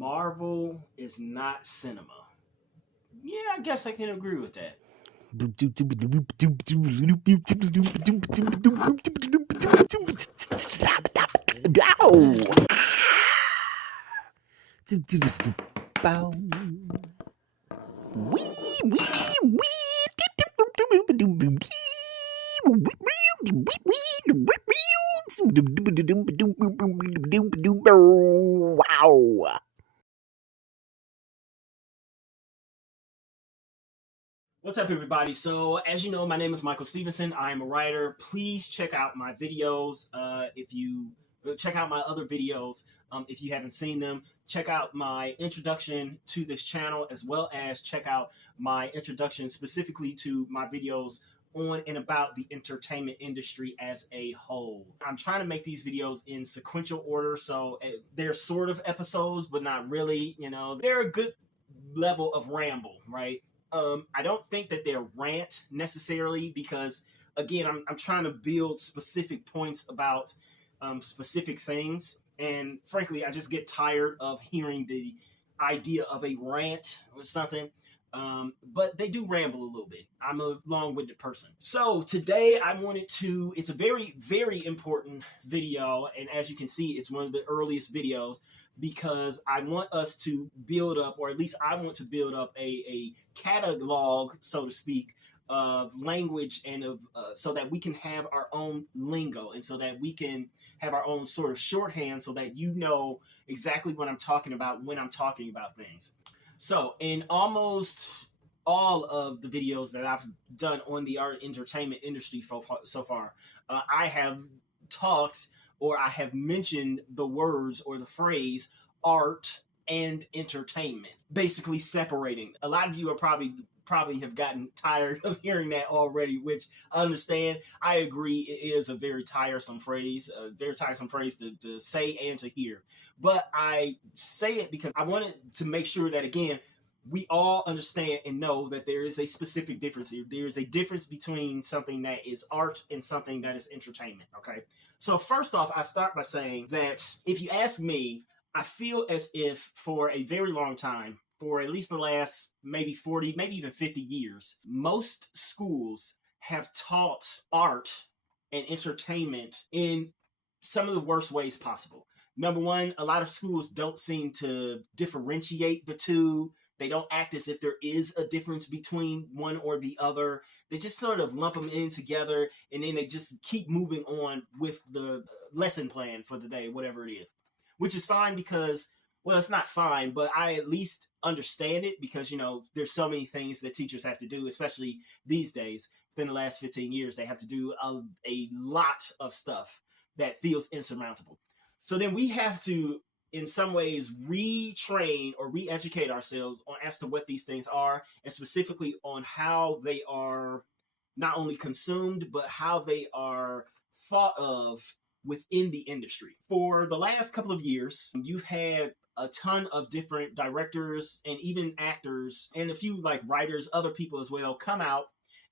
Marvel is not cinema. Yeah, I guess I can agree with that. Wow. What's up, everybody? So, as you know, my name is Michael Stevenson. I am a writer. Please check out my videos. If you check out my other videos, if you haven't seen them, check out my introduction to this channel, as well as check out my introduction specifically to my videos on and about the entertainment industry as a whole. I'm trying to make these videos in sequential order, so they're sort of episodes, but not really. You know, they're a good level of ramble, right? I don't think that they're rant necessarily, because again, I'm trying to build specific points about specific things, and frankly, I just get tired of hearing the idea of a rant or something. But they do ramble a little bit. I'm a long-winded person. So today I wanted to, it's a very, very important video, and as you can see, it's one of the earliest videos, because I want us to build up, or at least I want to build up a catalog, so to speak, of language, and of so that we can have our own lingo, and so that we can have our own sort of shorthand, so that you know exactly what I'm talking about when I'm talking about things. So in almost all of the videos that I've done on the art entertainment industry so far, I have talked, or I have mentioned the words or the phrase art and entertainment, basically separating. A lot of you are probably have gotten tired of hearing that already, which I understand. I agree, it is a very tiresome phrase, to say and to hear. But I say it because I wanted to make sure that, again, we all understand and know that there is a specific difference here. There is a difference between something that is art and something that is entertainment, okay? So first off, I start by saying that if you ask me, I feel as if for a very long time, for at least the last maybe 40, maybe even 50 years, most schools have taught art and entertainment in some of the worst ways possible. Number one, a lot of schools don't seem to differentiate the two. They don't act as if there is a difference between one or the other. They just sort of lump them in together, and then they just keep moving on with the lesson plan for the day, whatever it is. Which is fine because, well, it's not fine, but I at least understand it, because, you know, there's so many things that teachers have to do, especially these days. Within the last 15 years, they have to do a lot of stuff that feels insurmountable. So then we have to, in some ways, retrain or re-educate ourselves on as to what these things are, and specifically on how they are not only consumed, but how they are thought of within the industry. For the last couple of years, you've had a ton of different directors and even actors, and a few like writers, other people as well, come out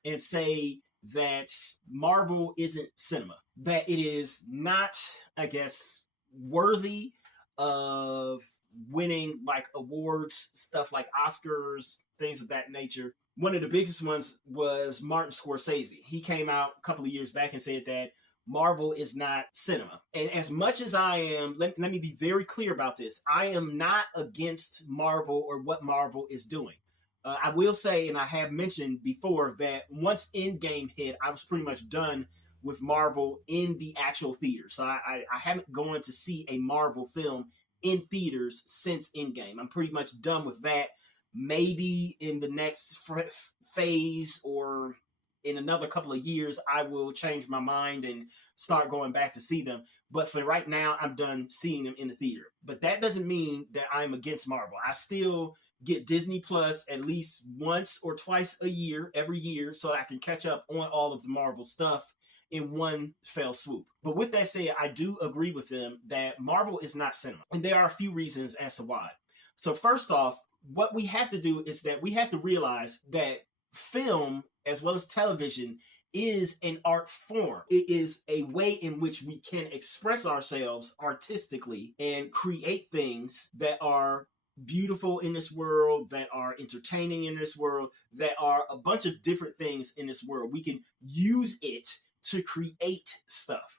and say that Marvel isn't cinema, that it is not, I guess, worthy of winning like awards, stuff like Oscars, things of that nature. One of the biggest ones was Martin Scorsese. He came out a couple of years back and said that Marvel is not cinema. And as much as I am, let me be very clear about this, I am not against Marvel or what Marvel is doing. I will say, and I have mentioned before, that once Endgame hit, I was pretty much done with Marvel in the actual theater. So I haven't gone to see a Marvel film in theaters since Endgame. I'm pretty much done with that. Maybe in the next phase, or in another couple of years, I will change my mind and start going back to see them. But for right now, I'm done seeing them in the theater. But that doesn't mean that I'm against Marvel. I still get Disney Plus at least once or twice a year, every year, so I can catch up on all of the Marvel stuff in one fell swoop. But with that said, I do agree with them that Marvel is not cinema. And there are a few reasons as to why. So first off, what we have to do is that we have to realize that film, as well as television, is an art form. It is a way in which we can express ourselves artistically and create things that are beautiful in this world, that are entertaining in this world, that are a bunch of different things in this world. We can use it to create stuff.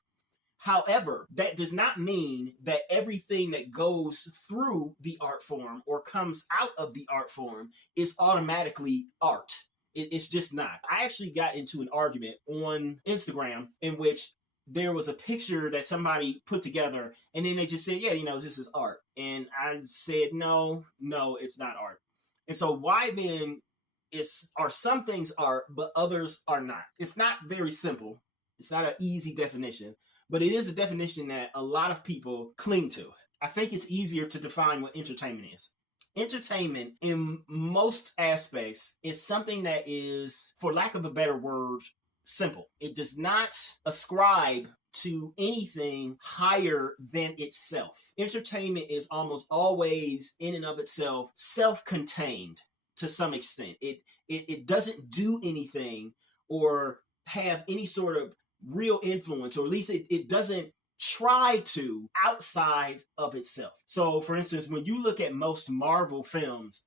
However, that does not mean that everything that goes through the art form or comes out of the art form is automatically art. It's just not. I actually got into an argument on Instagram in which there was a picture that somebody put together, and then they just said, yeah, this is art. And I said, no, it's not art. And so why then are some things art, but others are not? It's not very simple. It's not an easy definition, but it is a definition that a lot of people cling to. I think it's easier to define what entertainment is. Entertainment, in most aspects, is something that is, for lack of a better word, simple. It does not ascribe to anything higher than itself. Entertainment is almost always, in and of itself, self-contained to some extent. It doesn't do anything or have any sort of real influence, or at least it doesn't try to outside of itself. So, for instance, when you look at most Marvel films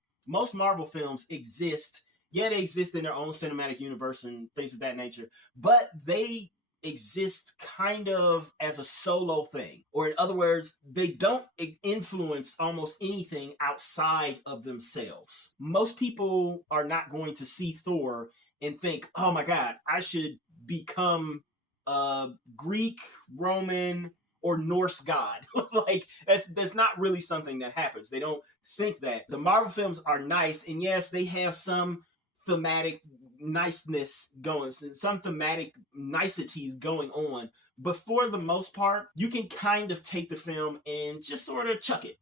exist. Yeah, they exist in their own cinematic universe and things of that nature, but they exist kind of as a solo thing. Or in other words, they don't influence almost anything outside of themselves. Most people are not going to see Thor and think, oh my God, I should become a Greek, Roman, or Norse god. Like, that's not really something that happens. They don't think that. The Marvel films are nice, and yes, they have some thematic niceness going, some thematic niceties going on, but for the most part, you can kind of take the film and just sort of chuck it.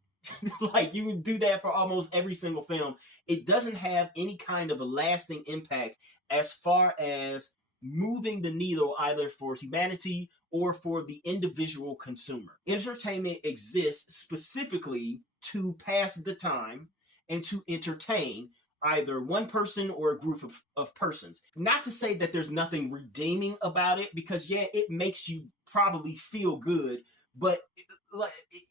Like, you can do that for almost every single film. It doesn't have any kind of a lasting impact as far as moving the needle either for humanity or for the individual consumer. Entertainment exists specifically to pass the time and to entertain either one person or a group of persons. Not to say that there's nothing redeeming about it, because yeah, it makes you probably feel good, but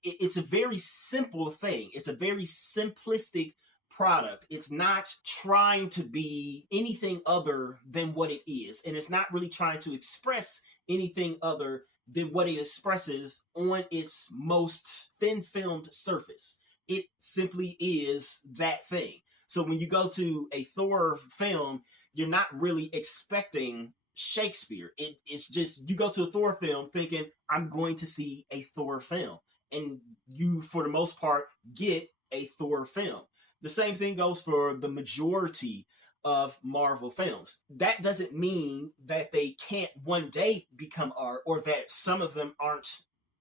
it's a very simple thing. It's a very simplistic product. It's not trying to be anything other than what it is, and it's not really trying to express anything other than what it expresses on its most thin-filmed surface. It simply is that thing. So when you go to a Thor film, you're not really expecting Shakespeare. It's just, you go to a Thor film thinking, I'm going to see a Thor film. And you, for the most part, get a Thor film. The same thing goes for the majority of Marvel films. That doesn't mean that they can't one day become art, or that some of them aren't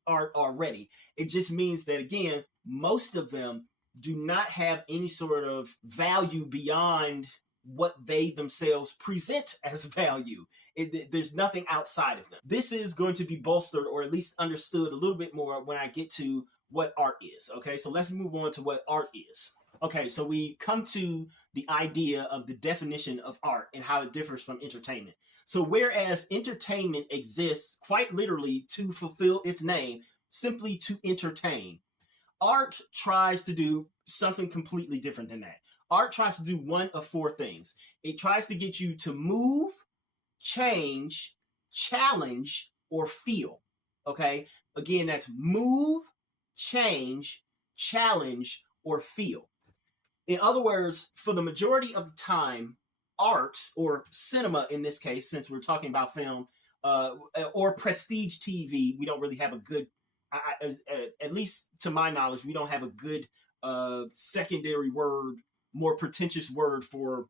art already. It just means that, again, most of them do not have any sort of value beyond what they themselves present as value. There's nothing outside of them. This is going to be bolstered, or at least understood a little bit more, when I get to what art is. Okay, so let's move on to what art is. Okay, so we come to the idea of the definition of art and how it differs from entertainment. So whereas entertainment exists quite literally to fulfill its name, simply to entertain, art tries to do something completely different than that. Art tries to do one of four things. It tries to get you to move, change, challenge, or feel. Okay? Again, that's move, change, challenge, or feel. In other words, for the majority of the time, art, or cinema in this case, since we're talking about film, or prestige TV, we don't really have a good, at least to my knowledge, we don't have a good secondary word, more pretentious word for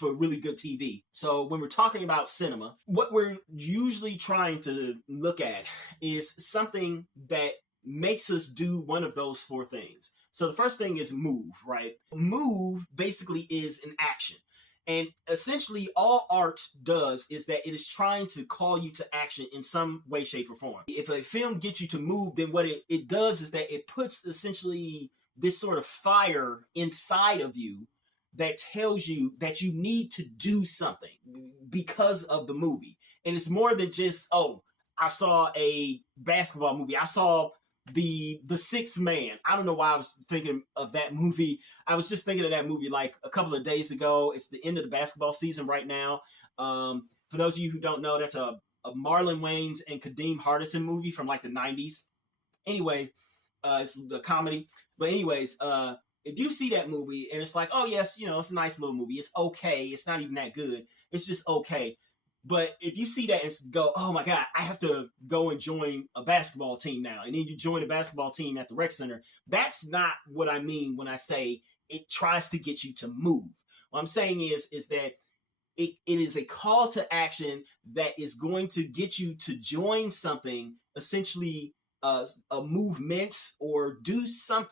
really good TV. So when we're talking about cinema, what we're usually trying to look at is something that makes us do one of those four things. So the first thing is move, right? Move basically is an action. And essentially all art does is that it is trying to call you to action in some way, shape, or form. If a film gets you to move, then what it does is that it puts essentially this sort of fire inside of you that tells you that you need to do something because of the movie. And it's more than just, oh, I saw a basketball movie. I saw the Sixth Man. I don't know why I was thinking of that movie. I was just thinking of that movie like a couple of days ago. It's the end of the basketball season right now. For those of you who don't know, that's a Marlon Wayans and Kadeem Hardison movie from like the 90s. Anyway, it's the comedy. But anyways, if you see that movie and it's like, oh yes, you know, it's a nice little movie. It's okay. It's not even that good. It's just okay. But if you see that and go, oh my God, I have to go and join a basketball team now. And then you join a basketball team at the rec center. That's not what I mean when I say it tries to get you to move. What I'm saying is that it is a call to action that is going to get you to join something, essentially a movement, or do some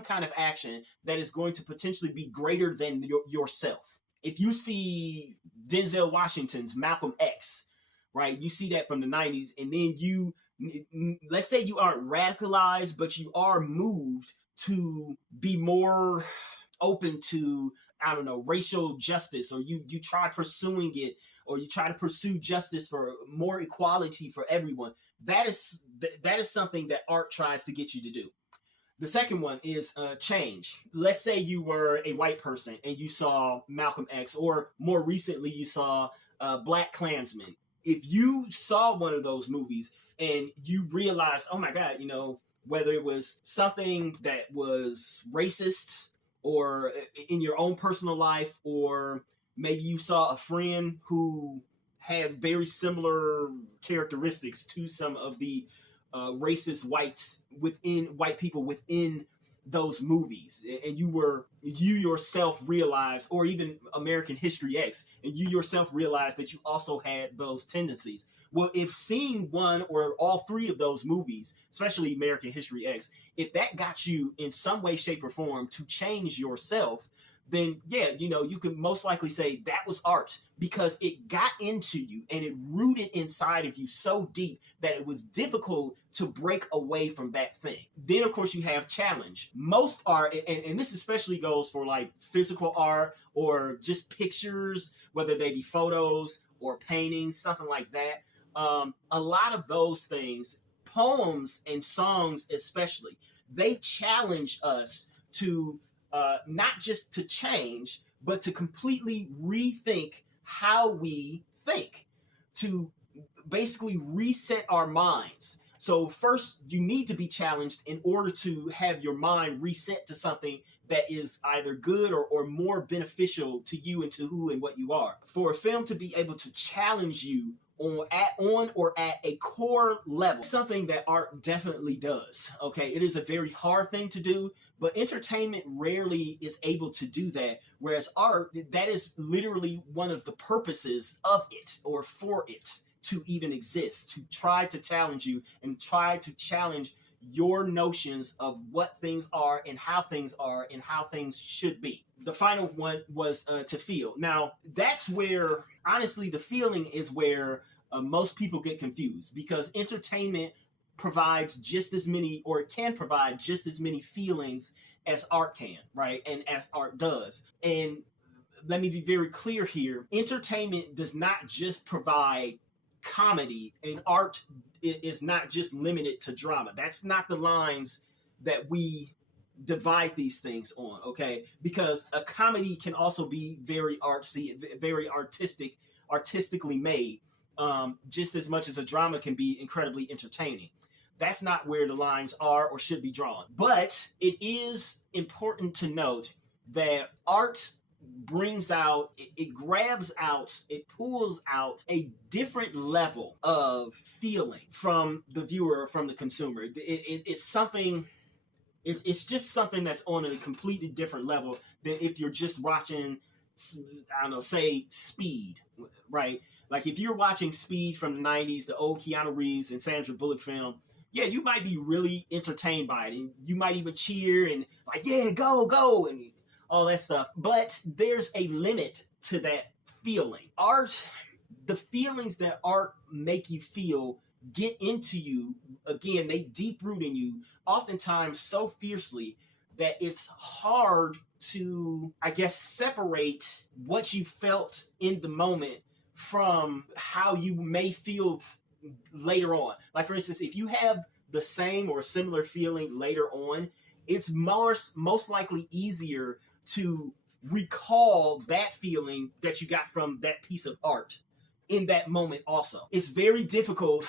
kind of action that is going to potentially be greater than yourself. If you see Denzel Washington's Malcolm X, right? You see that from the 90s, and then let's say you aren't radicalized, but you are moved to be more open to, I don't know, racial justice, or you try pursuing it, or you try to pursue justice for more equality for everyone. That is something that art tries to get you to do. The second one is change. Let's say you were a white person and you saw Malcolm X, or more recently you saw Black Klansman. If you saw one of those movies and you realized, oh my God, you know, whether it was something that was racist or in your own personal life, or maybe you saw a friend who had very similar characteristics to some of the racist white people within those movies, and you yourself realized, or even American History X, and you yourself realized that you also had those tendencies. Well, if seeing one or all three of those movies, especially American History X, if that got you in some way, shape, or form to change yourself, then yeah, you know, you could most likely say that was art, because it got into you and it rooted inside of you so deep that it was difficult to break away from that thing. Then of course you have challenge. Most art, and this especially goes for like physical art or just pictures, whether they be photos or paintings, something like that. A lot of those things, poems and songs especially, they challenge us to not just to change, but to completely rethink how we think, to basically reset our minds. So first, you need to be challenged in order to have your mind reset to something that is either good or more beneficial to you and to who and what you are. For a film to be able to challenge you on or at a core level, something that art definitely does. Okay, it is a very hard thing to do, but entertainment rarely is able to do that, whereas art, that is literally one of the purposes of it, or for it to even exist, to try to challenge you and try to challenge your notions of what things are and how things should be. The final one was to feel. Now, that's where, honestly, the feeling is where most people get confused, because entertainment provides just as many, or it can provide just as many feelings as art can, right? And as art does. And let me be very clear here. Entertainment does not just provide comedy, and art is not just limited to drama. That's not the lines that we divide these things on, okay? Because a comedy can also be very artsy, very artistically made, just as much as a drama can be incredibly entertaining. That's not where the lines are or should be drawn. But it is important to note that art brings out, it grabs out, it pulls out a different level of feeling from the viewer, from the consumer. It's something, it's just something that's on a completely different level than if you're just watching, I don't know, say Speed, right? Like if you're watching Speed from the 90s, the old Keanu Reeves and Sandra Bullock film, yeah, you might be really entertained by it, and you might even cheer and like, yeah, go, and all that stuff. But there's a limit to that feeling. Art, the feelings that art make you feel get into you. Again, they deep root in you, oftentimes so fiercely that it's hard to, I guess, separate what you felt in the moment from how you may feel later on. Like, for instance, if you have the same or similar feeling later on, it's most likely easier to recall that feeling that you got from that piece of art in that moment also. It's very difficult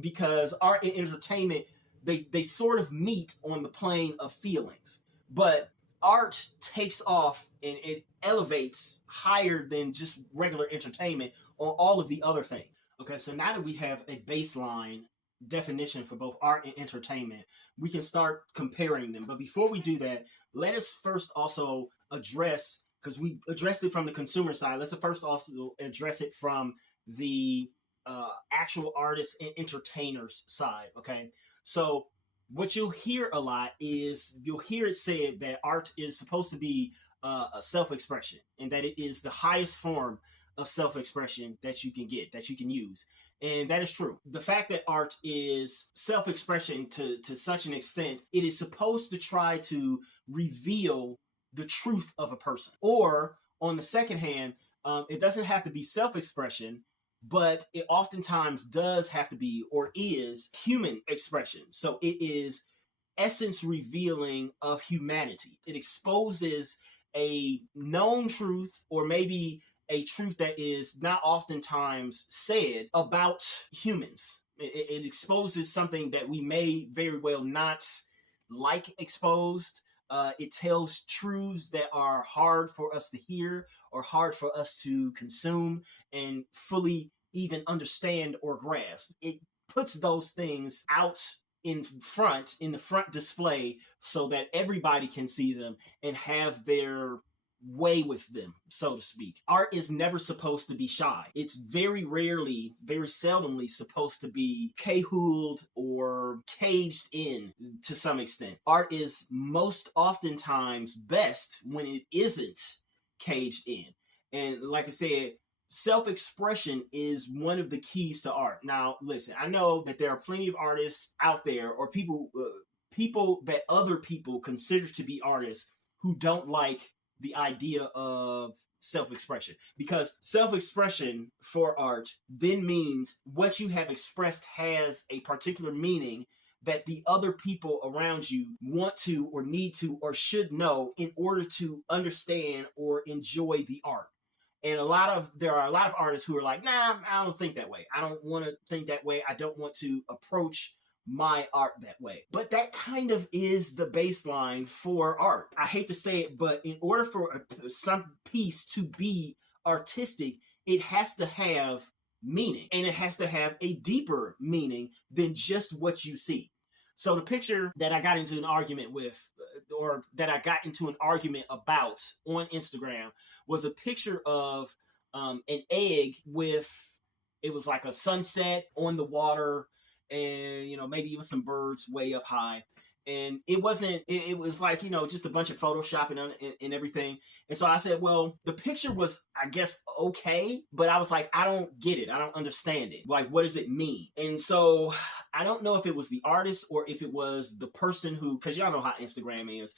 because art and entertainment, they sort of meet on the plane of feelings, but art takes off and it elevates higher than just regular entertainment on all of the other things. Okay, so now that we have a baseline definition for both art and entertainment, we can start comparing them. But before we do that, let us first also address, because we addressed it from the consumer side, let's first also address it from the actual artists and entertainers side. Okay, so what you'll hear a lot is you'll hear it said that art is supposed to be a self-expression, and that it is the highest form of self-expression that you can get, that you can use. And that is true. The fact that art is self-expression to such an extent, it is supposed to try to reveal the truth of a person. Or on the second hand, it doesn't have to be self-expression, but it oftentimes does have to be or is human expression. So it is essence revealing of humanity. It exposes a known truth, or maybe a truth that is not oftentimes said about humans. It exposes something that we may very well not like exposed. It tells truths that are hard for us to hear or hard for us to consume and fully even understand or grasp. It puts those things out in the front display, so that everybody can see them and have their way with them, so to speak. Art is never supposed to be shy. It's very rarely, very seldomly supposed to be cajoled or caged in to some extent. Art is most oftentimes best when it isn't caged in. And like I said, self-expression is one of the keys to art. Now, listen, I know that there are plenty of artists out there, or people that other people consider to be artists, who don't like the idea of self-expression, because self-expression for art then means what you have expressed has a particular meaning that the other people around you want to or need to or should know in order to understand or enjoy the art. And there are a lot of artists who are like, nah, I don't think that way. I don't want to think that way. I don't want to approach my art that way. But that kind of is the baseline for art. I hate to say it, but in order for some piece to be artistic, it has to have meaning, and it has to have a deeper meaning than just what you see. So the picture that I got into an argument with, or that I got into an argument about on Instagram, was a picture of an egg with, it was like a sunset on the water, and maybe even some birds way up high. And it was like, just a bunch of photoshopping and everything. And so I said, well, the picture was, I guess, okay, but I was like, I don't get it. I don't understand it. Like, what does it mean? And so I don't know if it was the artist or if it was the person who, because y'all know how Instagram is.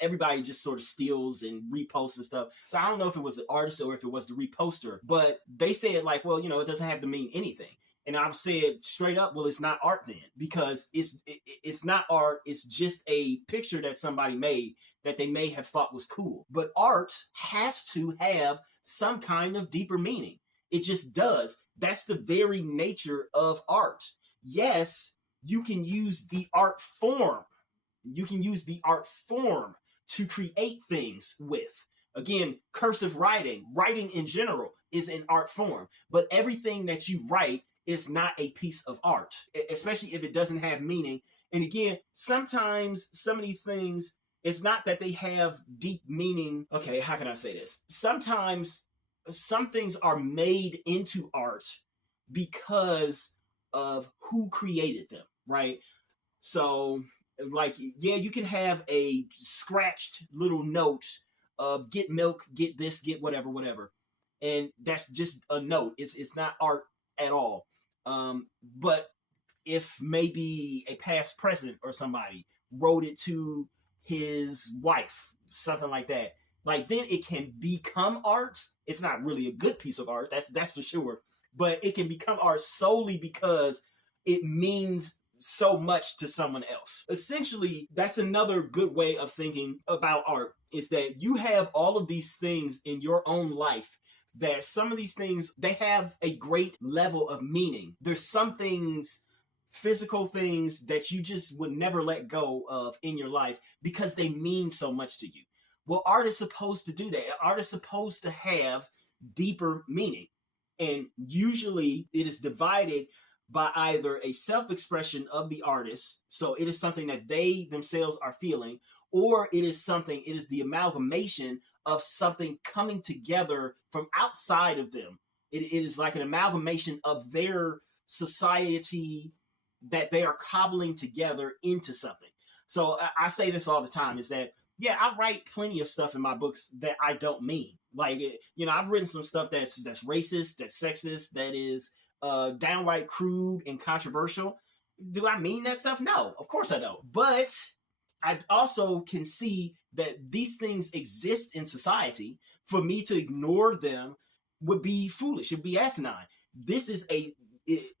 Everybody just sort of steals and reposts and stuff. So I don't know if it was the artist or if it was the reposter, but they said like, well, it doesn't have to mean anything. And I've said straight up, well, it's not art then, because it's not art. It's just a picture that somebody made that they may have thought was cool. But art has to have some kind of deeper meaning. It just does. That's the very nature of art. Yes, you can use the art form. You can use the art form to create things with. Again, cursive writing in general is an art form. But everything that you write is not a piece of art, especially if it doesn't have meaning. And again, sometimes some of these things, it's not that they have deep meaning. Okay, how can I say this? Sometimes some things are made into art because of who created them, right? So, like, yeah, you can have a scratched little note of get milk, get this, get whatever. And that's just a note. It's not art at all. But if maybe a past president or somebody wrote it to his wife, something like that, like then it can become art. It's not really a good piece of art, that's for sure. But it can become art solely because it means so much to someone else. Essentially, that's another good way of thinking about art, is that you have all of these things in your own life, that some of these things, they have a great level of meaning. There's some things, physical things, that you just would never let go of in your life because they mean so much to you. Well, art is supposed to do that. Art is supposed to have deeper meaning. And usually it is divided by either a self-expression of the artist, so it is something that they themselves are feeling, or it is the amalgamation of something coming together from outside of them. It is like an amalgamation of their society that they are cobbling together into something. So I say this all the time, is that, yeah, I write plenty of stuff in my books that I don't mean. Like, I've written some stuff that's racist, that's sexist, that is downright crude and controversial. Do I mean that stuff? No, of course I don't. But I also can see that these things exist in society. For me to ignore them would be foolish. It'd be asinine. This is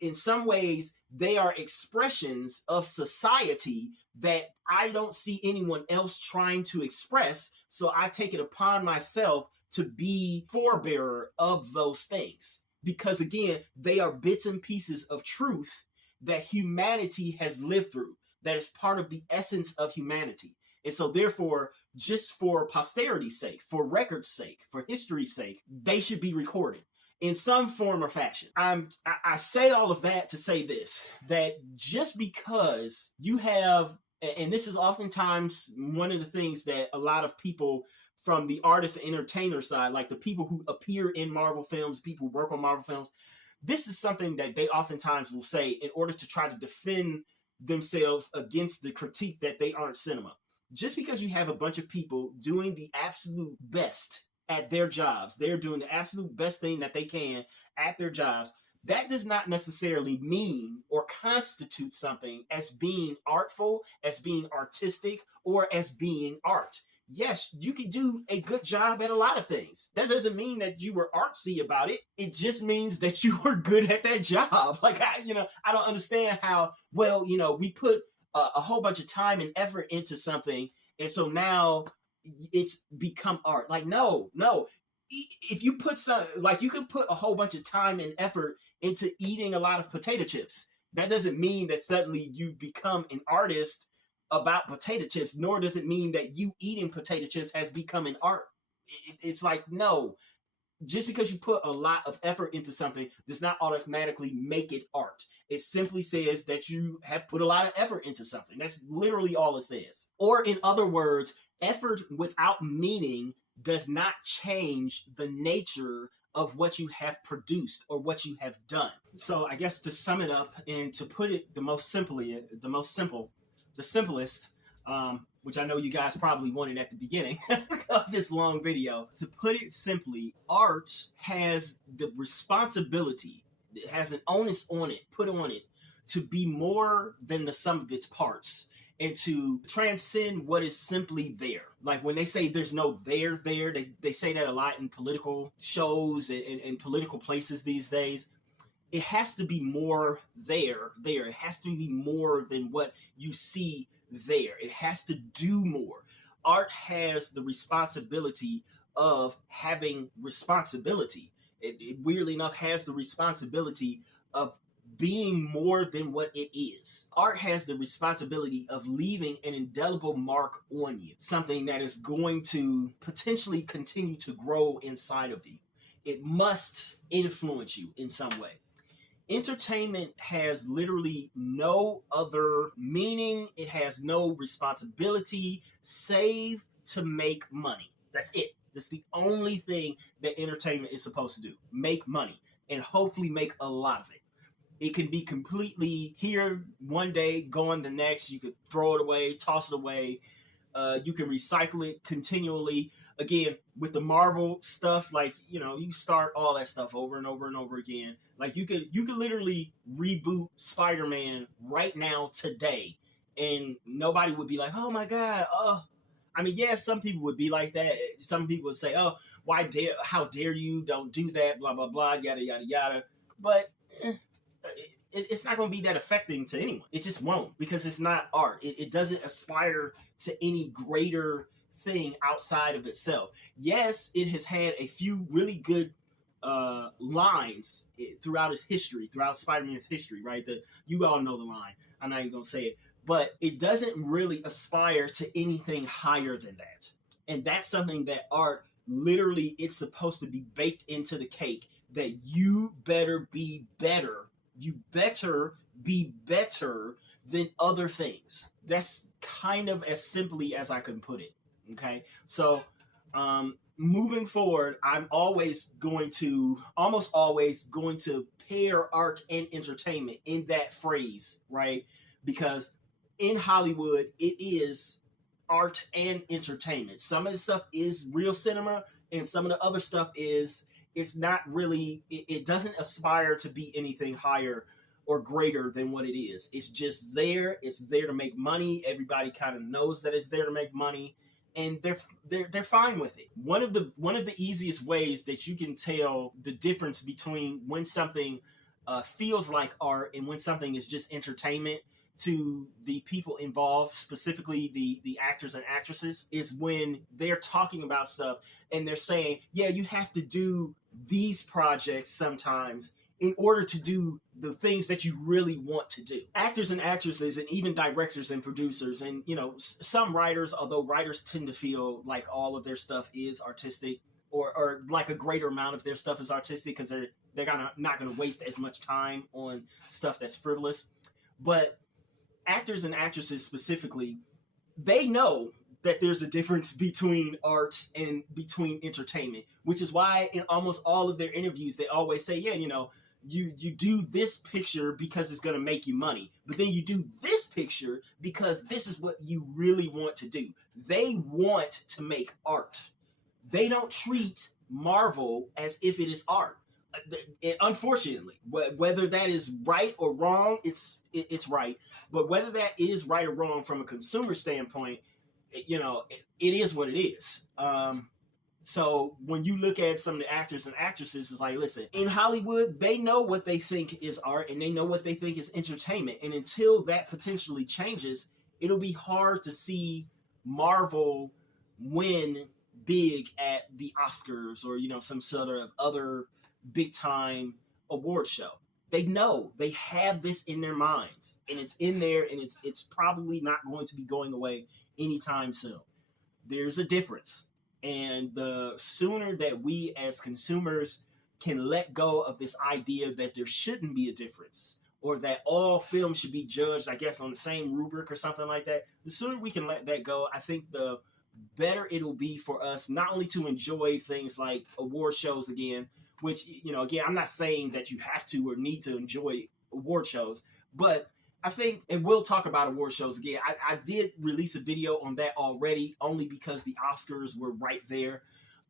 in some ways, they are expressions of society that I don't see anyone else trying to express. So I take it upon myself to be forebearer of those things. Because again, they are bits and pieces of truth that humanity has lived through, that is part of the essence of humanity. And so therefore, just for posterity's sake, for record's sake, for history's sake, they should be recorded in some form or fashion. I say all of that to say this, that just because you have, and this is oftentimes one of the things that a lot of people from the artist and entertainer side, like the people who appear in Marvel films, people who work on Marvel films, this is something that they oftentimes will say in order to try to defend themselves against the critique that they aren't cinema. Just because you have a bunch of people doing the absolute best at their jobs, they're doing the absolute best thing that they can at their jobs, that does not necessarily mean or constitute something as being artful, as being artistic, or as being art. Yes, you can do a good job at a lot of things. That doesn't mean that you were artsy about it. It just means that you were good at that job. Like, I don't understand how, we put a whole bunch of time and effort into something, and so now it's become art. Like, no. If you put you can put a whole bunch of time and effort into eating a lot of potato chips. That doesn't mean that suddenly you become an artist about potato chips, nor does it mean that you eating potato chips has become an art. It's like, no. Just because you put a lot of effort into something does not automatically make it art. It simply says that you have put a lot of effort into something. That's literally all it says. Or in other words, effort without meaning does not change the nature of what you have produced or what you have done. So I guess to sum it up and to put it the simplest, which I know you guys probably wanted at the beginning of this long video. To put it simply, art has the responsibility, it has an onus on it, put on it, to be more than the sum of its parts and to transcend what is simply there. Like when they say there's no there, they say that a lot in political shows and political places these days. It has to be more there. It has to be more than what you see there. It has to do more. Art has the responsibility of having responsibility. It weirdly enough has the responsibility of being more than what it is. Art has the responsibility of leaving an indelible mark on you, something that is going to potentially continue to grow inside of you. It must influence you in some way. Entertainment has literally no other meaning. It has no responsibility save to make money. That's it. That's the only thing that entertainment is supposed to do. Make money, and hopefully make a lot of it. It can be completely here one day, gone the next. You could throw it away, toss it away. You can recycle it continually. Again, with the Marvel stuff, like, you start all that stuff over and over and over again. Like you could literally reboot Spider-Man right now today, and nobody would be like, "Oh my God!" I mean, yeah, some people would be like that. Some people would say, "Oh, how dare you? Don't do that!" Blah blah blah, yada yada yada. But it's not going to be that affecting to anyone. It just won't, because it's not art. It doesn't aspire to any greater thing outside of itself. Yes, it has had a few really good lines throughout its history, throughout Spider-Man's history, right? You all know the line. I'm not even going to say it. But it doesn't really aspire to anything higher than that. And that's something that art, literally, it's supposed to be baked into the cake, that you better be better. You better be better than other things. That's kind of as simply as I can put it. Okay? So, moving forward, I'm almost always going to pair art and entertainment in that phrase, right? Because in Hollywood, it is art and entertainment. Some of the stuff is real cinema, and some of the other stuff it's not really, it doesn't aspire to be anything higher or greater than what it is. It's just there. It's there to make money. Everybody kind of knows that it's there to make money, and they're fine with it. One of the easiest ways that you can tell the difference between when something feels like art and when something is just entertainment to the people involved, specifically the actors and actresses, is when they're talking about stuff and they're saying, yeah, you have to do these projects sometimes in order to do the things that you really want to do. Actors and actresses, and even directors and producers, and some writers, although writers tend to feel like all of their stuff is artistic, or like a greater amount of their stuff is artistic, because they're not gonna waste as much time on stuff that's frivolous. But actors and actresses specifically, they know that there's a difference between art and between entertainment, which is why in almost all of their interviews, they always say, yeah, you do this picture because it's going to make you money, but then you do this picture because this is what you really want to do. They want to make art. They don't treat Marvel as if it is art. Unfortunately, whether that is right or wrong, it's right. But whether that is right or wrong from a consumer standpoint, it is what it is. So when you look at some of the actors and actresses, it's like, listen, in Hollywood, they know what they think is art and they know what they think is entertainment. And until that potentially changes, it'll be hard to see Marvel win big at the Oscars or, some sort of other big time award show. They know, they have this in their minds, and it's in there, and it's probably not going to be going away anytime soon. There's a difference, and the sooner that we as consumers can let go of this idea that there shouldn't be a difference, or that all films should be judged, I guess, on the same rubric or something like that, the sooner we can let that go, I think the better it'll be for us, not only to enjoy things like award shows again, which, again, I'm not saying that you have to or need to enjoy award shows, but I think, and we'll talk about award shows again. I did release a video on that already, only because the Oscars were right there.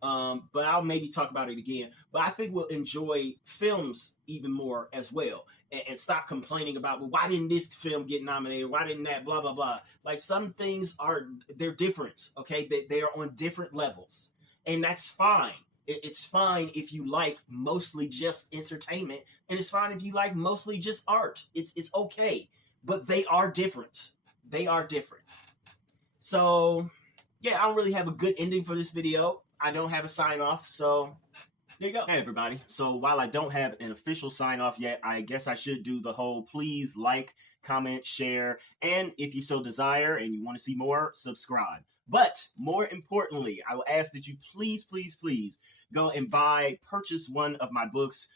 But I'll maybe talk about it again. But I think we'll enjoy films even more as well, and stop complaining about, well, why didn't this film get nominated? Why didn't that? Blah, blah, blah. Like, some things they're different, okay? They are on different levels, and that's fine. It's fine if you like mostly just entertainment, and it's fine if you like mostly just art. It's okay, but they are different. They are different. So, yeah, I don't really have a good ending for this video. I don't have a sign off, so there you go. Hey, everybody. So while I don't have an official sign off yet, I guess I should do the whole please like, comment, share, and if you so desire and you want to see more, subscribe. But more importantly, I will ask that you please, please, please go and purchase one of my books.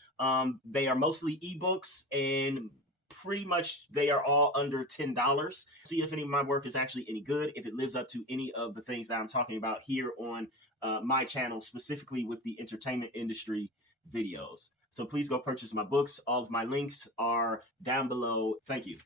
They are mostly ebooks, and pretty much they are all under $10. See if any of my work is actually any good, if it lives up to any of the things that I'm talking about here on my channel, specifically with the entertainment industry videos. So please go purchase my books. All of my links are down below. Thank you.